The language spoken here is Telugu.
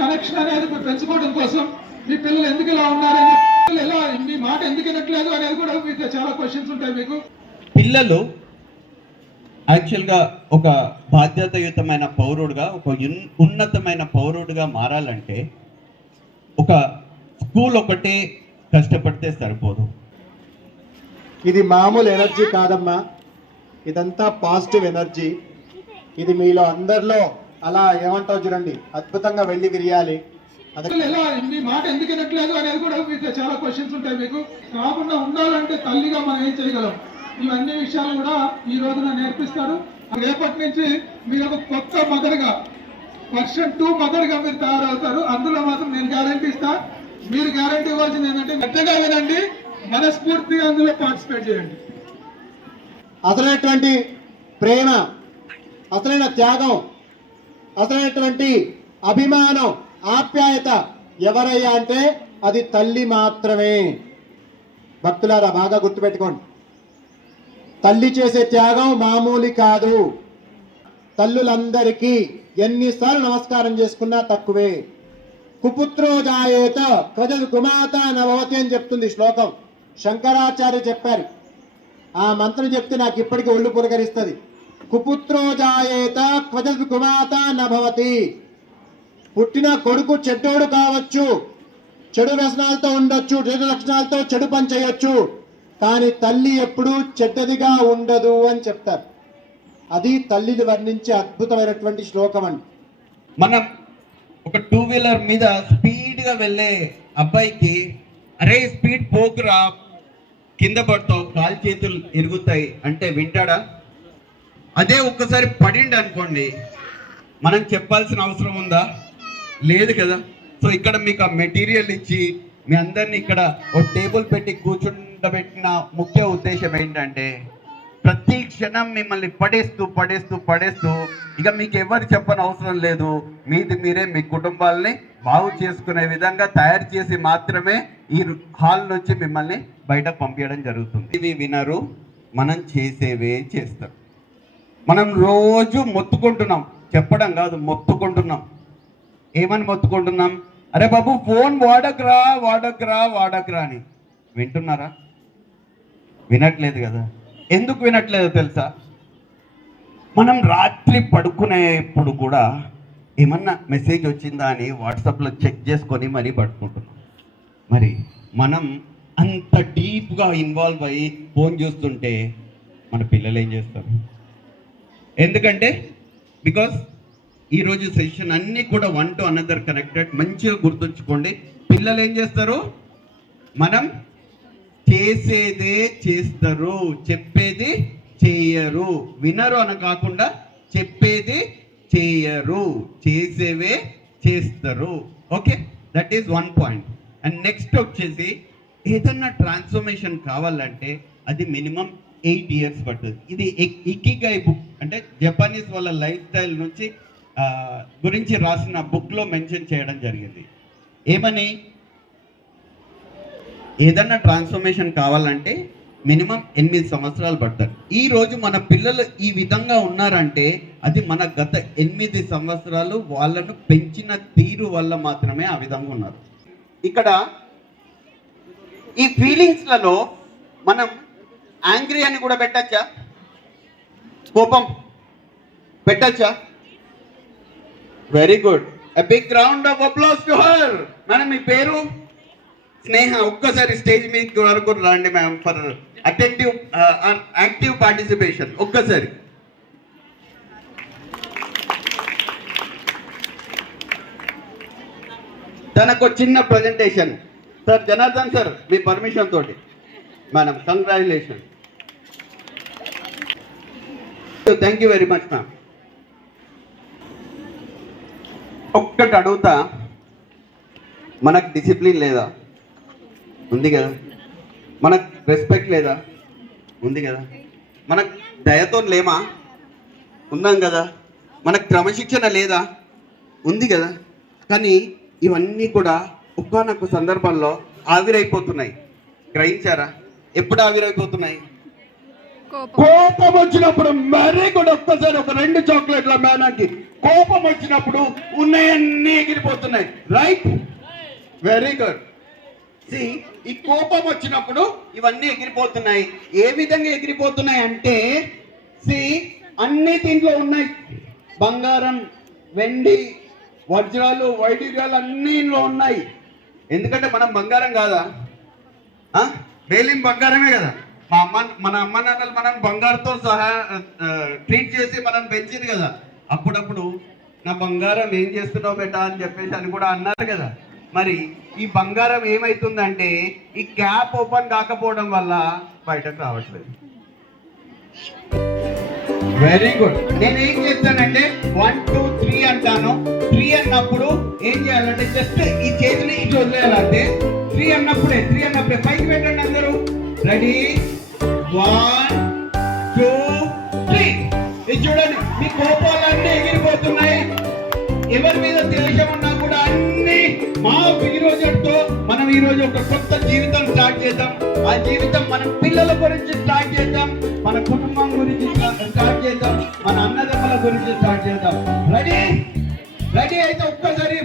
కనెక్షన్ అనేది పెంచుకోవడం కోసం మీ పిల్లలు ఎందుకు ఇలా ఉన్నారని, ఎలా మీ మాట ఎందుకు వినట్లేదు అనేది కూడా మీకు చాలా క్వశ్చన్స్ ఉంటాయి. మీకు పిల్లలు యాక్చువల్గా ఒక బాధ్యతాయుతమైన పౌరుడుగా, ఒక ఉన్నతమైన పౌరుడుగా మారాలంటే ఒక స్కూల్ ఒకటే కష్టపడితే సరిపోదు. ఇది మామూలు ఎనర్జీ కాదమ్మా, ఇదంతా పాజిటివ్ ఎనర్జీ. ఇది మీలో అందరిలో అలా ఏమంటావు చూడండి, అద్భుతంగా వెళ్ళి విరియాలి. ఎలా మీ మాట ఎందుకు వినట్లేదు అనేది కూడా మీకు చాలా క్వశ్చన్స్ ఉంటాయి. మీకు కాకుండా ఉండాలంటే తల్లిగా మనం ఏం చేయగలం, ఇవన్నీ విషయాలు కూడా ఈ రోజున నేర్పిస్తారు. రేపటి నుంచి మీరు ఒక కొత్త మదర్గా, వర్షన్ 2 మదర్గా మీరు తయారవుతారు. అందులో మాత్రం నేను గ్యారంటీ ఇస్తా. మీరు గ్యారంటీ ఇవ్వాల్సింది ఏంటంటే పెద్దగా వినండి, మనస్ఫూర్తిగా అందులో పార్టిసిపేట్ చేయండి. అసలైనటువంటి ప్రేమ, అసలైన త్యాగం, అసలైనటువంటి అభిమానం, ఆప్యాయత ఎవరయ్యా అంటే అది తల్లి మాత్రమే. భక్తులారా బాగా గుర్తుపెట్టుకోండి, తల్లి చేసే త్యాగం మామూలు కాదు. తల్లులందరికీ ఎన్నిసార్లు నమస్కారం చేసుకున్నా తక్కువే. కుపుత్రో జాయేత క్వచిత్ కుమాత నభవతి అని చెప్తుంది శ్లోకం. శంకరాచార్య చెప్పారు. ఆ మంత్రం చెప్తే నాకు ఇప్పటికీ ఒళ్ళు పులకరిస్తుంది. కుపుత్రో జాయేత క్వచిత్ కుమాత నభవతి. పుట్టిన కొడుకు చెడ్డోడు కావచ్చు, చెడు వ్యసనాలతో ఉండొచ్చు, చెడు లక్షణాలతో చెడు పని చేయొచ్చు, కానీ తల్లి ఎప్పుడూ చెడ్డదిగా ఉండదు అని చెప్తారు. అది తల్లిని వర్ణించే అద్భుతమైనటువంటి శ్లోకం అండి. మనం ఒక 2 వీలర్ మీద స్పీడ్గా వెళ్ళే అబ్బాయికి అరే స్పీడ్ పోకురా, కింద పడతావు, కాలు చేతులు ఇరుగుతాయి అంటే వింటాడా? అదే ఒక్కసారి పడిండి అనుకోండి, మనం చెప్పాల్సిన అవసరం ఉందా? లేదు కదా. సో ఇక్కడ మీకు ఆ మెటీరియల్ ఇచ్చి మీ అందరినీ ఇక్కడ ఒక టేబుల్ పెట్టి కూర్చుండబెట్టిన ముఖ్య ఉద్దేశం ఏంటంటే ప్రతి క్షణం మిమ్మల్ని పడేస్తూ పడేస్తూ పడేస్తూ ఇక మీకు ఎవరు చెప్పని అవసరం లేదు, మీది మీరే మీ కుటుంబాలని బాగు చేసుకునే విధంగా తయారు చేసి మాత్రమే ఈ హాల్ నుంచి మిమ్మల్ని బయట పంపించడం జరుగుతుంది. ఇవి వినరు, మనం చేసేవే చేస్తారు. మనం రోజు మొత్తుకుంటున్నాం, చెప్పడం కాదు మొత్తుకుంటున్నాం. ఏమని మొత్తుకుంటున్నాం? అరే బాబు ఫోన్ వాడకరా వాడకరా వాడకరా అని. వింటున్నారా? వినట్లేదు కదా. ఎందుకు వినట్లేదో తెలుసా? మనం రాత్రి పడుకునేప్పుడు కూడా ఏమన్నా మెసేజ్ వచ్చిందా అని వాట్సాప్లో చెక్ చేసుకొని మరీ పడుకుంటున్నాం. మరి మనం అంత డీప్గా ఇన్వాల్వ్ అయ్యి ఫోన్ చూస్తుంటే మన పిల్లలు ఏం చేస్తారు? ఎందుకంటే బికాస్ ఈరోజు సెషన్ అన్నీ కూడా వన్ టు అనదర్ కనెక్టెడ్. మంచిగా గుర్తుంచుకోండి, పిల్లలు ఏం చేస్తారు? మనం చేసేదే చేస్తారు, చెప్పేది చేయరు. వినరు అని కాకుండా చెప్పేది చేయరు, చేసేవే చేస్తారు. Okay, that is 1 point. And next వచ్చేసి ఏదన్నా ట్రాన్స్ఫర్మేషన్ కావాలంటే అది మినిమం 8 ఇయర్స్ పడుతుంది. ఇది ఇకిగై బుక్ అంటే జపానీస్ వాళ్ళ లైఫ్ స్టైల్ నుంచి గురించి రాసిన బుక్లో మెన్షన్ చేయడం జరిగింది. ఏమని? ఏదన్నా ట్రాన్స్ఫర్మేషన్ కావాలంటే మినిమం 8 సంవత్సరాలు పడతారు. ఈరోజు మన పిల్లలు ఈ విధంగా ఉన్నారంటే అది మన గత 8 సంవత్సరాలు వాళ్ళను పెంచిన తీరు వల్ల మాత్రమే ఆ విధంగా ఉన్నారు. ఇక్కడ ఈ ఫీలింగ్స్లలో మనం యాంగ్రీ అని కూడా పెట్టచ్చా? కోపం పెట్టచ్చా? Very good. A big round of applause to her. Madam మీ పేరు? స్నేహ. ఒక్కసారి స్టేజ్ మీద వరకు రండి ma'am for attentive active participation. ఒక్కసారి తనకు చిన్న ప్రజెంటేషన్. సార్ జనార్దన్ సార్ మీ పర్మిషన్ తోటి. Madam congratulation. Thank you very much ma'am. ఒక్కటి అడుగుతా, మనకు డిసిప్లిన్ లేదా? ఉంది కదా. మనకు రెస్పెక్ట్ లేదా? ఉంది కదా. మనకు దయతో లేమా? ఉన్నాం కదా. మనకు క్రమశిక్షణ లేదా? ఉంది కదా. కానీ ఇవన్నీ కూడా ఒక్కనొక్క సందర్భంలో ఆవిరైపోతున్నాయి. గ్రహించారా? ఎప్పుడు ఆవిరైపోతున్నాయి? కోపం వచ్చినప్పుడు మరీ కూడా ఒక్కసారి ఒక 2 చాక్లెట్ల మేనాకి కోపం వచ్చినప్పుడు ఉన్నాయన్నీ ఎగిరిపోతున్నాయి. Right, very good. ఈ కోపం వచ్చినప్పుడు ఇవన్నీ ఎగిరిపోతున్నాయి. ఏ విధంగా ఎగిరిపోతున్నాయి అంటే అన్ని దీంట్లో ఉన్నాయి. బంగారం, వెండి, వజ్రాలు, వైడూర్యాలు అన్ని ఇంట్లో ఉన్నాయి. ఎందుకంటే మనం బంగారం కాదా? బేలిం బంగారమే కదా. మన అమ్మ నాన్నలు మనం బంగారంతో సహా ట్రీట్ చేసి మనం పెంచింది కదా. అప్పుడప్పుడు నా బంగారం ఏం చేస్తున్నావు బేటా అని చెప్పేసి అని కూడా అన్నారు కదా. మరి ఈ బంగారం ఏమైతుందంటే ఈ క్యాప్ ఓపెన్ కాకపోవడం వల్ల బయటకు రావట్లేదు. Very good. నేను ఏం చేస్తానంటే 1 2 3 అంటాను. 3 అన్నప్పుడు ఏం చేయాలంటే జస్ట్ ఈ చేతిని ఇటు వదిలేయాలంటే 3 అన్నప్పుడే పైకి పెట్టండి అందరూ. రెడీ, 1 2 3. ఇది చూడండి, మీ కోపాలన్నీ ఎగిరిపోతున్నాయి. ఎవరి మీద ద్వేషం ఉన్నా కూడా అన్ని ఈ రోజుతో మనం ఈ రోజు ఒక కొత్త జీవితం స్టార్ట్ చేద్దాం. ఆ జీవితం మన పిల్లల గురించి స్టార్ట్ చేద్దాం, మన కుటుంబం గురించి స్టార్ట్ చేద్దాం, మన అన్నదమ్ముల గురించి స్టార్ట్ చేద్దాం. రెడీ అయితే ఒక్కసారి